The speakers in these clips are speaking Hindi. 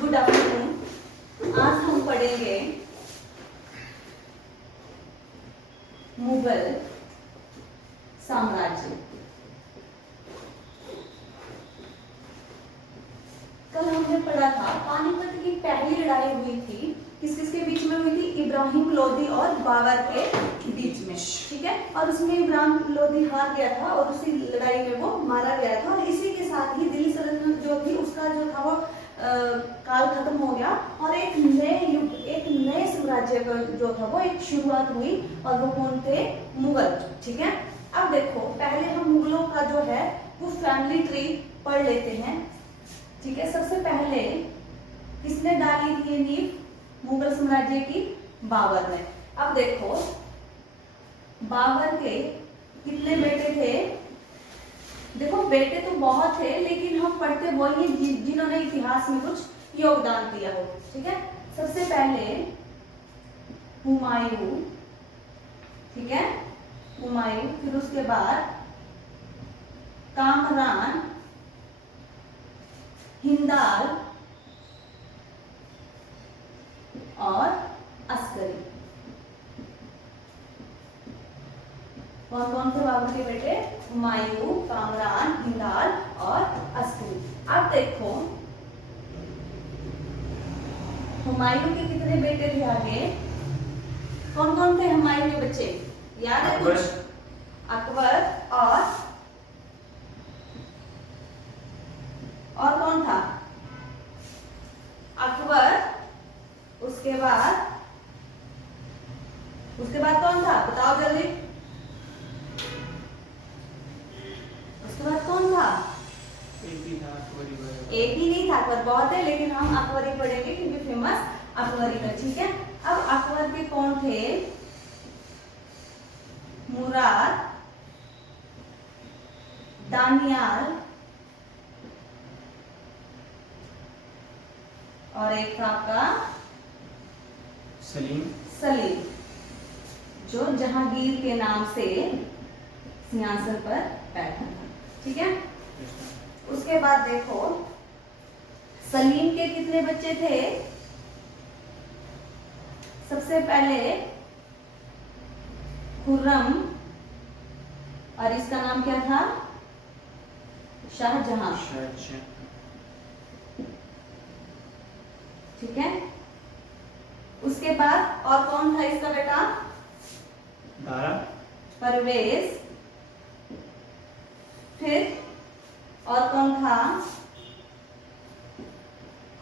Good afternoon. आज हम पढ़ेंगे मुगल साम्राज्य। कल हमने पढ़ा था पानीपत की पहली लड़ाई हुई थी, किस किस के बीच में हुई थी? इब्राहिम लोदी और बाबर के बीच में, ठीक है। और उसमें इब्राहिम लोदी हार गया था और उसी लड़ाई में वो मारा गया था। और इसी के साथ ही दिल्ली सल्तनत जो थी उसका जो था वो काल खत्म हो गया और एक नए युग, एक नए साम्राज्य का जो था वो एक शुरुआत हुई। और वो कौन थे? मुगल, ठीक है। अब देखो, पहले हम मुगलों का जो है वो फैमिली ट्री पढ़ लेते हैं, ठीक है। सबसे पहले किसने डाली थी ये नींव मुगल साम्राज्य की? बाबर ने। अब देखो, बाबर के कितने बेटे थे? देखो, बेटे तो बहुत थे, लेकिन हम पढ़ते वही जिन्होंने इतिहास में कुछ योगदान दिया हो, ठीक है। सबसे पहले हुमायूं, ठीक है, हुमायूं। फिर उसके बाद कामरान, हिंदाल और अस्करी। कौन कौन थे बाबर के बेटे? हुमायूं, कामरान, हिंदाल और अस्करी। अब देखो, हुमायूं के कितने बेटे थे? आगे कौन कौन थे हुमायूं के बच्चे? याद है कुछ? अकबर और कौन था? अकबर। उसके बाद कौन था? बताओ जल्दी। उसके बाद कौन था? एक ही था, अकबर। एक ही नहीं था, अकबर बहुत है, लेकिन हम अकबर ही पढ़ेंगे क्योंकि फेमस अकबर ही था, ठीक है। अब अकबर के कौन थे? मुराद, दानियाल और एक था आपका सलीम, जो जहांगीर के नाम से सिंहासन पर बैठा था, ठीक है। उसके बाद देखो, सलीम के कितने बच्चे थे? सबसे पहले खुर्रम, और इसका नाम क्या था? शाहजहां, ठीक है। उसके बाद और कौन था इसका बेटा? दारा, परवेज। फिर और कौन था?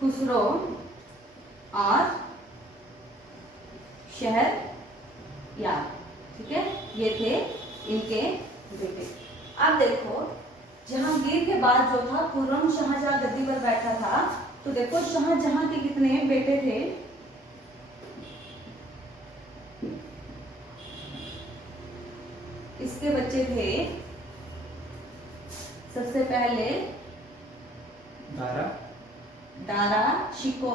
खुसरो और शहरयार, ठीक है। ये थे इनके बेटे। अब देखो, जहांगीर के बाद जो था खुर्रम शाहजहां गद्दी पर बैठा था, तो देखो शाहजहां के कितने बेटे थे? इसके बच्चे थे सबसे पहले दारा, शिको,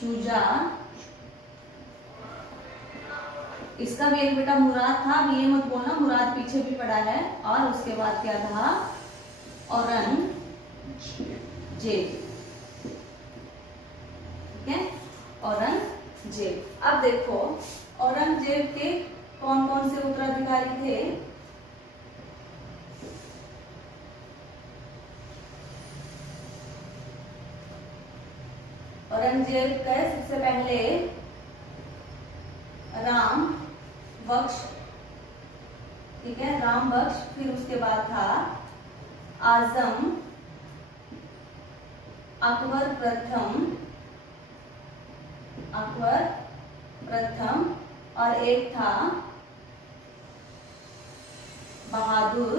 शुजा। इसका भी एक बेटा मुराद था, अब ये मत बोलना मुराद पीछे भी पड़ा है। और उसके बाद क्या था? औरंगजेब, ठीक है, औरंगजेब। अब देखो, औरंगजेब के कौन कौन से उत्तराधिकारी थे? औरंगजेब का सबसे पहले राम बख्श, ठीक है, राम बख्श। फिर उसके बाद था आजम, अकबर प्रथम और एक था बहादुर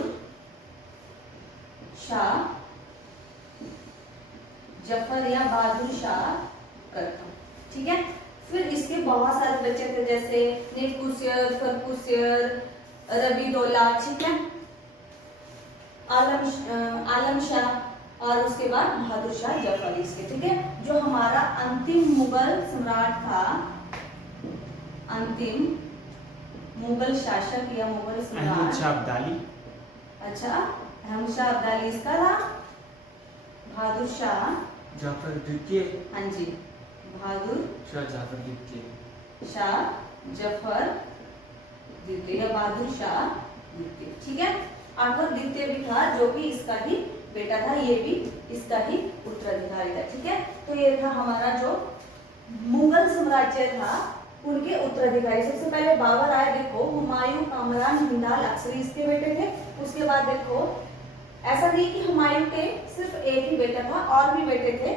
शाह जफर या बहादुर शाह प्रथम, ठीक है। फिर इसके बहुत सारे बच्चे थे, जैसे नीरकुशर, फरकुशर, रबीदौला, ठीक है, आलम शाह और उसके बाद बहादुर शाह जफर इसके, ठीक है। जो हमारा अंतिम मुगल सम्राट था, अंतिम मुगल शासक या मुगल सम्राट, अहमद शाह अब्दाली। अच्छा, अहमद शाह अब्दाली इसका था, बहादुर शाह, जाफर द्वितीय, हाँ जी, बहादुर शाह जाफर द्वितीय, शाह जफर द्वितीय या बहादुर शाह द्वितीय, ठीक है। अकबर द्वितीय भी था जो कि इसका ही बेटा था, ये भी इसका ही उत्तराधिकारी था, ठीक है। तो ये था हमारा जो मुगल साम्राज्य था उनके उत्तराधिकारी। सबसे पहले बाबर आए, देखो हुमायूं, कामरान, हिंदाल, अक्सरी इसके बेटे थे। उसके बाद देखो ऐसा नहीं कि हुमायूं के सिर्फ एक ही बेटा था, और भी बेटे थे,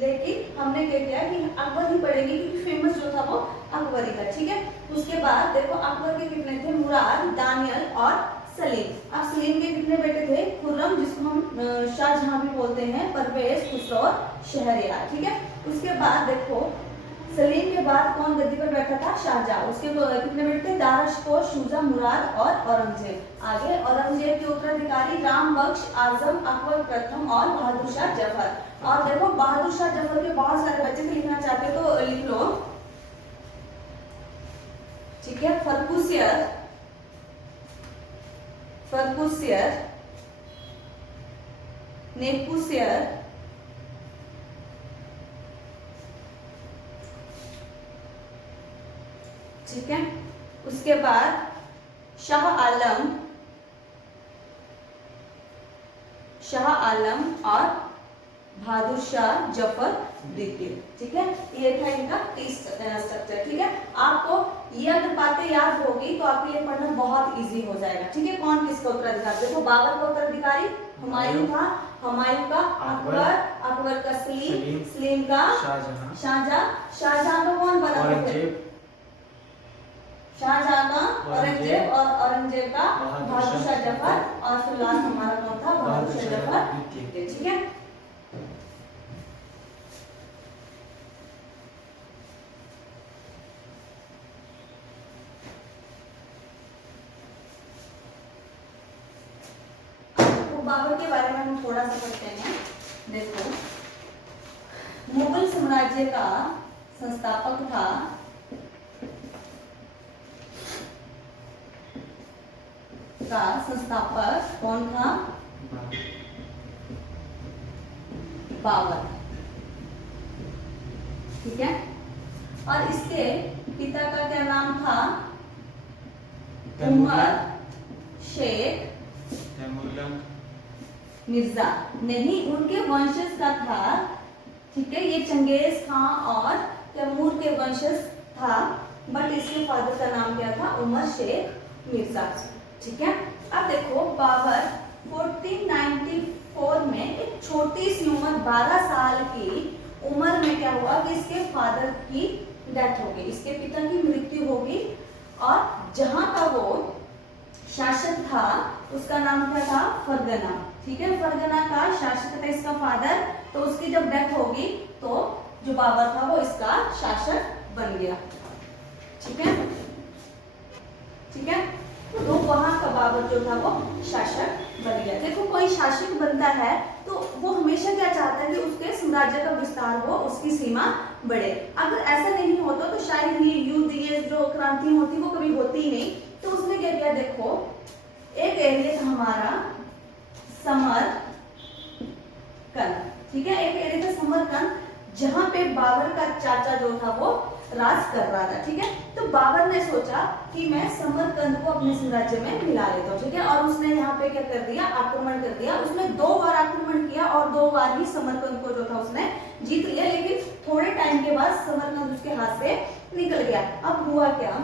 लेकिन हमने क्या किया कि अकबर ही पढ़ेंगे क्योंकि फेमस जो था वो अकबर ही था, ठीक है। उसके बाद देखो अकबर के कितने थे, मुराद, दानियल और सलीम। अब सलीम के कितने बेटे थे, खुर्रम जिसको हम शाहजहां भी बोलते हैं, परवेज, खुसरो और शहरयार, ठीक है। उसके बाद देखो सलीम के बाद कौन गद्दी पर बैठा था, शाहजहां। उसके कितने बेटे थे, दाराशकोर, शुजा, मुराद और औरंगजेब। आगे औरंगजेब के उत्तराधिकारी राम बख्श, आजम, अकबर प्रथम और बहादुर शाह जफर। और देखो बहादुर शाह जफर के बहुत सारे बच्चे थे, लिखना चाहते तो लिख लो, ठीक है। फर्रुखसियर, फर्रुखसियर, नेपुसियर, ठीक है। उसके बाद शाह आलम, शाह आलम और बहादुर शाह जफर द्वितीय, ठीक है। ये था इनका स्ट्रक्चर, ठीक है। आपको ये अगर बातें याद होगी तो आपके लिए पढ़ना बहुत इजी हो जाएगा, ठीक है। कौन किसका उत्तराधिकारी, देखो बाबर का उत्तराधिकारी हुमायूं था, हुमायूं का अकबर, अकबर का सलीम, सलीम का शाहजहां, शाहजहां का कौन बना, औरंगजेब, शाहजहां का औरंगजेब और औरंगजेब का बहादुर शाह जफर, और फिर लास्ट हमारा कौन था, बहादुर शाह जफर द्वितीय, ठीक है। तो बाबर के बारे में हम थोड़ा सा पढ़ते हैं। देखो मुगल साम्राज्य का संस्थापक था संस्थापक कौन था, बाबर, ठीक है। और इसके पिता का क्या नाम था, उमर शेख मिर्जा, नहीं उनके वंशज का था, ठीक है। ये चंगेज खां और तैमूर के वंशज था, बट इसके फादर का नाम क्या था, उमर शेख मिर्जा, ठीक है। अब देखो बाबर 1494 में एक छोटी सी उम्र 12 साल की उम्र में क्या हुआ कि इसके फादर की डेथ हो गई, इसके पिता की मृत्यु हो गई, और जहां का वो शासक था उसका नाम क्या था, फरगना, ठीक है। फरगना का शासक था इसका फादर, तो उसकी जब डेथ होगी तो जो बाबर था वो इसका शासक बन गया, ठीक है, ठीक है। तो वहां का बाबर जो था वो शासक बन गया। देखो कोई शासक बनता है तो वो हमेशा क्या चाहता है कि उसके साम्राज्य का विस्तार हो, उसकी सीमा बढ़े। अगर ऐसा नहीं होता तो शायद ये युद्ध, ये जो क्रांति होती वो कभी होती ही नहीं। तो उसने क्या किया, देखो एक एरिया था हमारा समरकंद, ठीक है, एक एरिया था समरकंद जहां पे बाबर का चाचा जो था वो राज कर रहा था, ठीक है। तो बाबर ने सोचा कि मैं समरकंद को अपने साम्राज्य में मिला लेता हूँ, ठीक है। और उसने यहाँ पे क्या कर दिया, आक्रमण कर दिया। उसने 2 बार आक्रमण किया और 2 बार ही समरकंद को जो था उसने जीत लिया, लेकिन थोड़े टाइम के बाद समरकंद उसके हाथ से निकल गया। अब हुआ क्या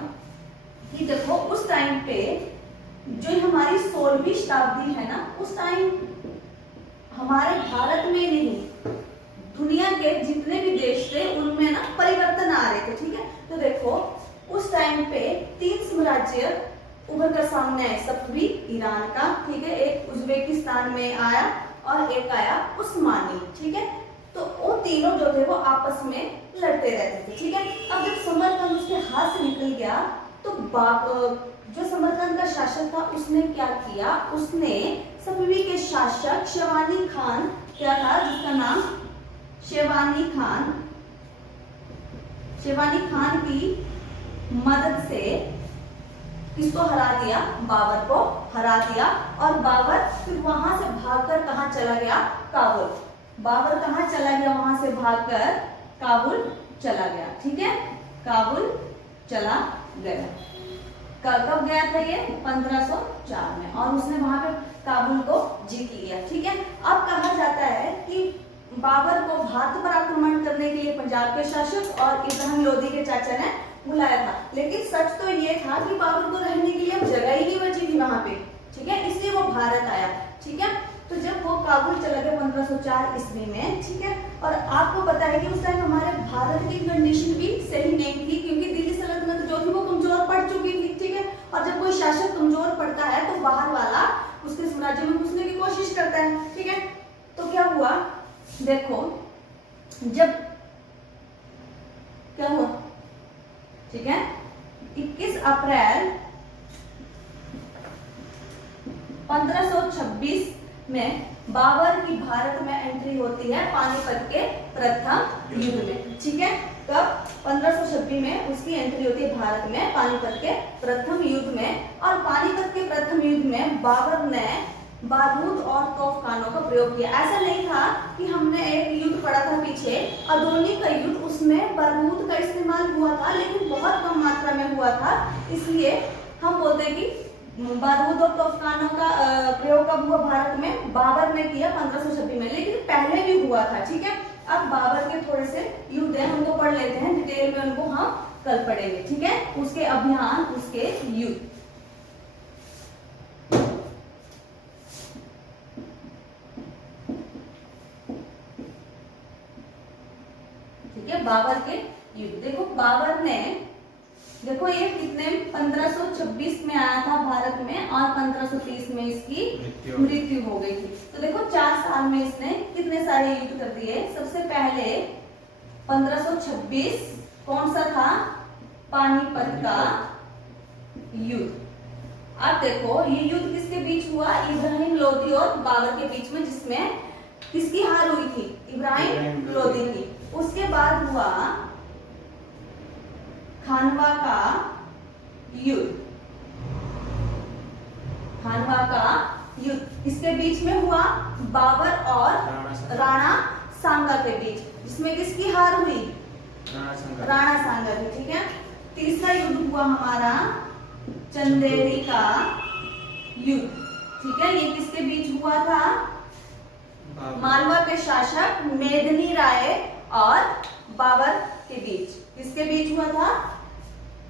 कि देखो उस टाइम पे जो हमारी 16वीं शताब्दी है ना, उस टाइम हमारे भारत में नहीं दुनिया के जितने भी देश थे उनमें ना परिवर्तन आ रहे थे, ठीक है। तो देखो उस टाइम पे 3 साम्राज्य उभर कर सामने आए, सफवी ईरान का, ठीक है, एक उज्बेकिस्तान में आया और एक आया उस्मानी, ठीक है। तो वो तीनों जो थे वो आपस में लड़ते रहते थे, ठीक है। अब जब समरकंद उसके हाथ से निकल गया तो जो समरकंद का शासक था उसने क्या किया, उसने सफवी के शासक शेवानी खान क्या था, जिसका नाम शेवानी खान की मदद से किसको हरा दिया, बाबर को हरा दिया। और बाबर फिर वहां से भागकर कहां चला गया, काबुल, बाबर कहाँ चला गया, वहां से भागकर काबुल चला गया। ठीक है, काबुल चला गया। कब गया था ये? 1504 में, और उसने वहां पे काबुल को जीत लिया। ठीक है, अब कहा जाता है कि बाबर को भारत पर आक्रमण करने के लिए पंजाब के शासक और इब्राहिम लोदी के चाचा ने बुलाया था, लेकिन सच तो ये था कि बाबर को रहने के लिए अब जगह ही नहीं बची थी वहां पे। ठीक है, इसलिए वो भारत आया। ठीक है, तो जब वो काबुल चला गया 1504 ईस्वी में, ठीक है, और आपको पता है कि उस टाइम हमारे भारत की कंडीशन भी सही नहीं थी, क्योंकि दिल्ली सल्तनत जो थी वो कमजोर पड़ चुकी थी। ठीक है, और जब कोई शासक कमजोर पड़ता है तो बाहर वाला उसके साम्राज्य में घुसने की कोशिश करता है। ठीक है, तो क्या हुआ, देखो जब क्या हुआ, ठीक है, 21 अप्रैल 1526 में बाबर की भारत में एंट्री होती है पानीपत के प्रथम युद्ध में। ठीक है, कब? 1526 में उसकी एंट्री होती है भारत में पानीपत के प्रथम युद्ध में। और पानीपत के प्रथम युद्ध में बाबर ने बारूद और तोफखानों का प्रयोग किया। ऐसा नहीं था कि हमने एक युद्ध पढ़ा था पीछे, अदोनी का युद्ध, उसमें बारूद का इस्तेमाल हुआ था लेकिन बहुत कम मात्रा में हुआ था, इसलिए हम बोलते हैं कि बारूद और तोफखानों का प्रयोग कब हुआ भारत में? बाबर ने किया 1526 में, लेकिन पहले भी हुआ था। ठीक है, अब बाबर के थोड़े से युद्ध हैं, उनको पढ़ लेते हैं डिटेल में, उनको हम कल पढ़ेंगे। ठीक है, उसके अभियान, उसके युद्ध। ठीक है, बाबर के युद्ध। देखो बाबर ने, देखो ये कितने 1526 में आया था भारत में और 1530 में इसकी मृत्यु हो गई थी। तो देखो 4 साल में इसने कितने सारे युद्ध कर दिए। सबसे पहले 1526 कौन सा था? पानीपत का युद्ध। अब देखो ये युद्ध किसके बीच हुआ? इब्राहिम लोदी और बाबर के बीच में, जिसमें किसकी हार हुई थी? इब्राहिम लोदी की। उसके बाद हुआ खानवा का युद्ध। खानवा का युद्ध इसके बीच में हुआ बाबर और राणा सांगा के बीच, जिसमें किसकी हार हुई? राणा सांगा की। ठीक है, तीसरा युद्ध हुआ हमारा चंदेरी का युद्ध। ठीक है, ये किसके बीच हुआ था? मालवा के शासक मेदिनी राय और बाबर के बीच। किसके बीच हुआ था?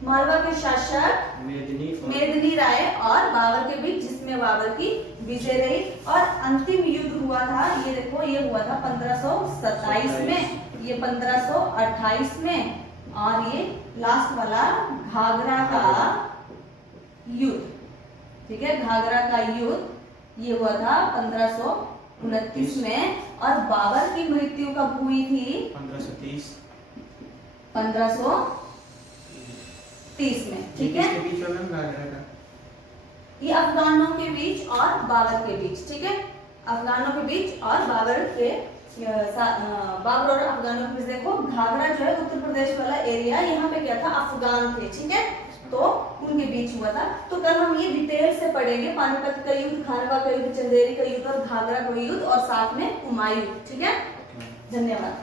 मालवा के शासक मेदिनी राय और बाबर के बीच, जिसमें बाबर की विजय रही। और अंतिम युद्ध हुआ था, ये देखो, ये हुआ था 1527 में, ये 1528 में, और ये लास्ट वाला घाघरा का युद्ध। ठीक है, घाघरा का युद्ध ये हुआ था 1529 में। और बाबर की मृत्यु कब हुई थी? 1530 में। ठीक है, ये अफगानों के बीच और बाबर के बीच। ठीक है, अफगानों के बीच और बाबर के बाबर और अफगानों के बीच। देखो घाघरा जो है उत्तर प्रदेश वाला एरिया, यहाँ पे क्या था? अफगान थे। ठीक है, तो उनके बीच हुआ था। तो कल हम ये डिटेल से पढ़ेंगे, पानीपत का युद्ध, खानवा का युद्ध, चंदेरी का युद्ध और घाघरा का युद्ध, और साथ में हुमायूं। ठीक है, धन्यवाद।